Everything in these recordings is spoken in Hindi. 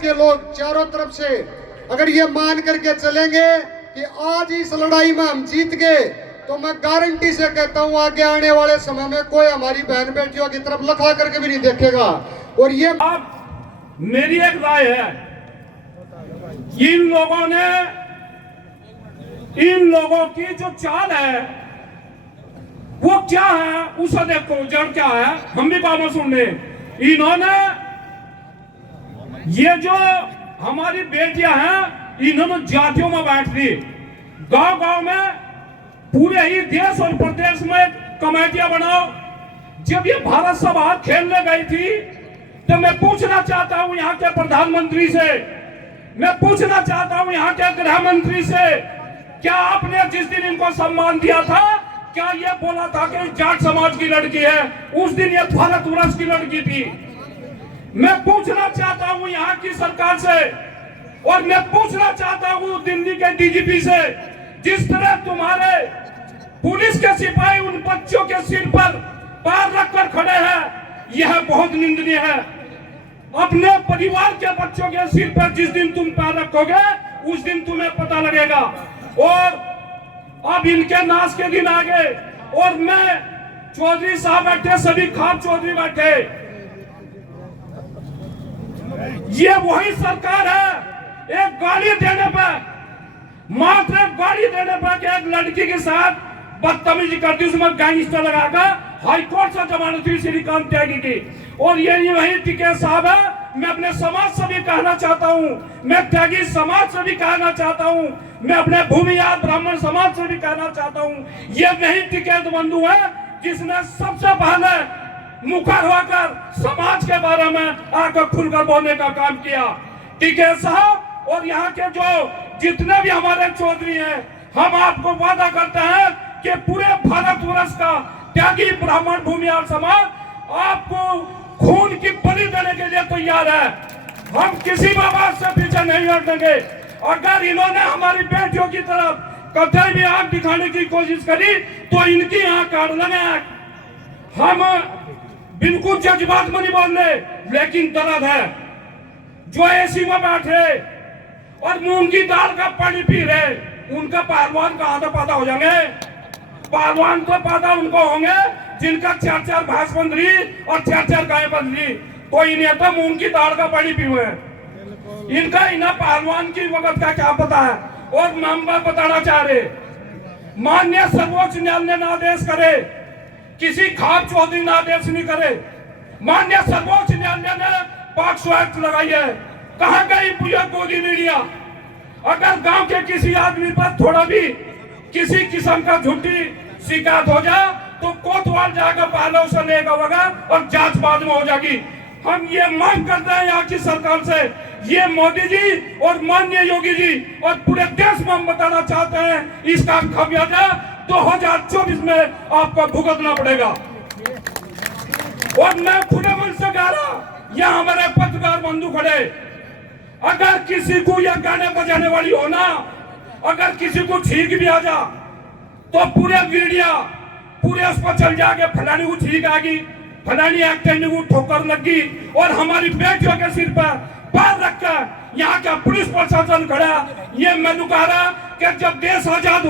के लोग चारों तरफ से अगर ये मान करके चलेंगे कि आज इस लड़ाई में हम जीत गए, तो मैं गारंटी से कहता हूं आगे आने वाले समय में कोई हमारी बहन बेटियों की तरफ लखा करके भी नहीं देखेगा। और ये अब मेरी एक राय है, इन लोगों की जो चाल है वो क्या है, उसे देखो जड़ क्या है, हम भी बाबा सुन रहे। इन्होंने ये जो हमारी बेटियां हैं, इन्होंने जातियों में बांट दी, गांव-गांव में, पूरे ही देश और प्रदेश में कमेटियां बनाओ। जब ये भारत सभा खेलने गई थी तो मैं पूछना चाहता हूं यहाँ के प्रधानमंत्री से, मैं पूछना चाहता हूं यहाँ के गृह मंत्री से, क्या आपने जिस दिन इनको सम्मान दिया था, क्या ये बोला था कि जाट समाज की लड़की है? उस दिन ये भारतवर्ष की लड़की थी। मैं पूछना चाहता हूं यहाँ की सरकार से, और मैं पूछना चाहता हूं दिल्ली के डीजीपी से, जिस तरह तुम्हारे पुलिस के सिपाही उन बच्चों के सिर पर पैर रखकर खड़े हैं, यह बहुत निंदनीय है। अपने परिवार के बच्चों के सिर पर जिस दिन तुम पैर रखोगे, उस दिन तुम्हें पता लगेगा। और अब इनके नाश के दिन आ गए, और मैं चौधरी साहब बैठे, सभी खाप चौधरी बैठे, ये वही सरकार है, एक गाड़ी देने पर, मात्र एक गाड़ी देने पर एक लड़की के साथ बदतमीजी करती, उसमें गैंगस्टर लगाकर हाईकोर्ट से जमानत हुई श्रीकांत त्यागी की। और ये वही टिके साहब है। मैं अपने समाज से भी कहना चाहता हूँ, मैं त्यागी समाज से भी कहना चाहता हूँ, मैं अपने भूमिया ब्राह्मण समाज से भी कहना चाहता हूँ, ये वही टिकैत बंधु है जिसने सबसे पहले मुखर होकर समाज के बारे में आकर खुलकर बोलने का काम किया। टिकैत साहब और यहाँ के जो जितने भी हमारे चौधरी हैं, हम आपको वादा करते हैं कि पूरे भारतवर्ष का त्यागी ब्राह्मण भूमिया समाज आपको खून की बलि देने के लिए तैयार है। हम किसी भी आवाज से पीछे नहीं हटेंगे। अगर इन्होंने हमारी बेटियों की तरफ कतई भी आंख दिखाने की कोशिश करी तो इनकी आंख काट लेंगे। हम बिल्कुल जज्बात में नहीं बोल रहे, लेकिन दर्द है। जो एसी में बैठे और मूंग की दाल का पानी पी रहे, उनका पहलवान कहां से पैदा हो जाएंगे? पहलवान तो पैदा उनको होंगे जिनका 4-4 भैंस बंध रही और 4-4 गाय बंध रही। कोई नहीं तो मूंग की दाल का पानी पीवे। इनका इन्हें पहलवान की वक्त का क्या पता है। और नंबर बताना चाह रहे, माननीय सर्वोच्च न्यायालय ने आदेश करे, किसी खाप चौधरी ने आदेश नहीं करे। माननीय सर्वोच्च न्यायालय ने पॉक्सो एक्ट लगाई है। कहां गई पूरा गोदी मीडिया? अगर गांव के किसी आदमी पर थोड़ा भी किसी किस्म का झूठी शिकायत हो जाए तो कोतवाल जाकर पहले उसे लेगा होगा और जांच बाद में हो जाएगी। हम ये मांग करते हैं यहाँ की सरकार से, ये मोदी जी और माननीय योगी जी और पूरे देश में हम बताना चाहते हैं, इसका खमियाजा 2024 में आपको भुगतना पड़ेगा। और मैं खुले मन से कह रहा, यहाँ हमारे पत्रकार बंधु खड़े, अगर किसी को यह गाने बजाने वाली हो ना, अगर किसी को ठीक भी आ जा तो पूरे मीडिया पूरे उस पर चल जाके फलानी को ठीक आ गई, फलानी एक्टर को ठोकर लगी, और हमारी बेटियों के सिर पर पैर रखकर यहाँ का पुलिस प्रशासन खड़ा। ये मैं कह रहा कि जब देश आजाद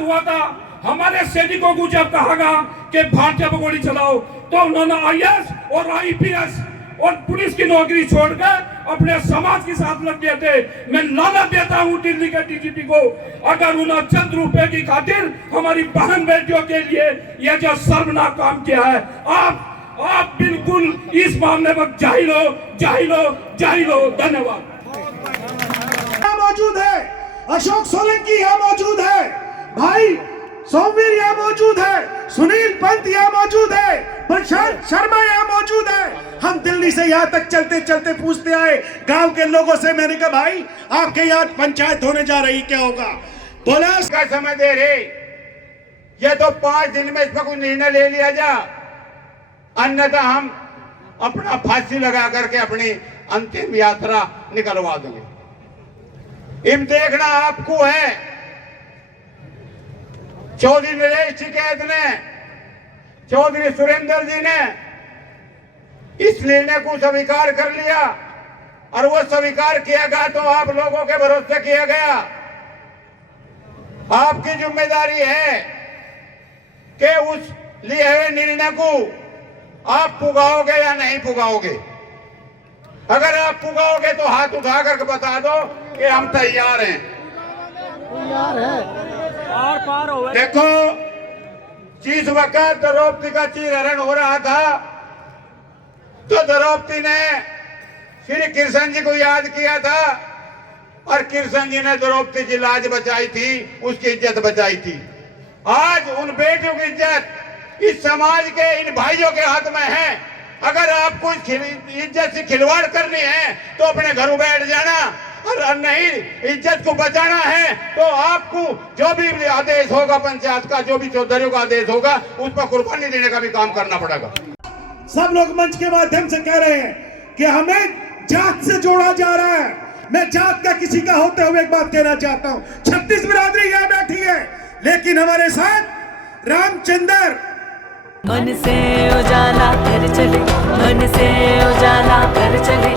हुआ था, हमारे सैनिकों को जब कहा गया कि भारतीय पर गोली चलाओ, तो उन्होंने IAS और IPS और पुलिस की नौकरी छोड़कर अपने समाज के साथ लग गए थे। मैं लानत देता हूं दिल्ली के डीजीपी को, अगर उन्होंने चंद रुपए की खातिर हमारी बहन बेटियों के लिए यह जो शर्मनाक काम किया है, आप बिल्कुल इस मामले में जाहिल हो। धन्यवाद। मौजूद है, अशोक सोलंकी यहाँ मौजूद है, भाई सोमवीर यहाँ मौजूद है, सुनील पंत यहाँ मौजूद है, प्रशांत शर्मा यहाँ मौजूद है। हम दिल्ली से यहाँ तक चलते चलते पूछते आए गांव के लोगों से, मैंने कहा भाई आपके यहाँ पंचायत होने जा रही, क्या होगा? बोला का समय दे रहे, ये तो 5 दिन में इसमें कोई निर्णय ले लिया जा, अन्यथा हम अपना फांसी लगा करके अपनी अंतिम यात्रा निकलवा देंगे। इन देखना आपको है, चौधरी नरेश टिकैत ने, चौधरी सुरेंद्र जी ने इस निर्णय को स्वीकार कर लिया और वो स्वीकार किया गया तो आप लोगों के भरोसे किया गया। आपकी जिम्मेदारी है कि उस लिए हुए निर्णय को आप पुगाओगे या नहीं पुगाओगे। अगर आप पुगाओगे तो हाथ उठा करके बता दो कि हम तैयार हैं। देखो, जिस वक्त द्रौपदी का चीरहरण हो रहा था तो द्रौपदी ने श्री कृष्ण जी को याद किया था और कृष्ण जी ने द्रौपदी की लाज बचाई थी, उसकी इज्जत बचाई थी। आज उन बेटियों की इज्जत इस समाज के इन भाइयों के हाथ में है। अगर आपको इज्जत से खिलवाड़ करनी है तो अपने घरों बैठ जाना, और नहीं इज्जत को बचाना है तो आपको जो भी आदेश होगा पंचायत का, जो भी चौधरी का आदेश होगा, उस पर कुर्बानी देने का भी काम करना पड़ेगा। सब लोग मंच के माध्यम से कह रहे हैं कि हमें जात से जोड़ा जा रहा है। मैं जात का किसी का होते हुए एक बात कहना चाहता हूं, 36 बिरादरी यहां बैठी है, लेकिन हमारे साथ रामचंद्र मन से उजाला कर चले, मन से उजाला कर चले।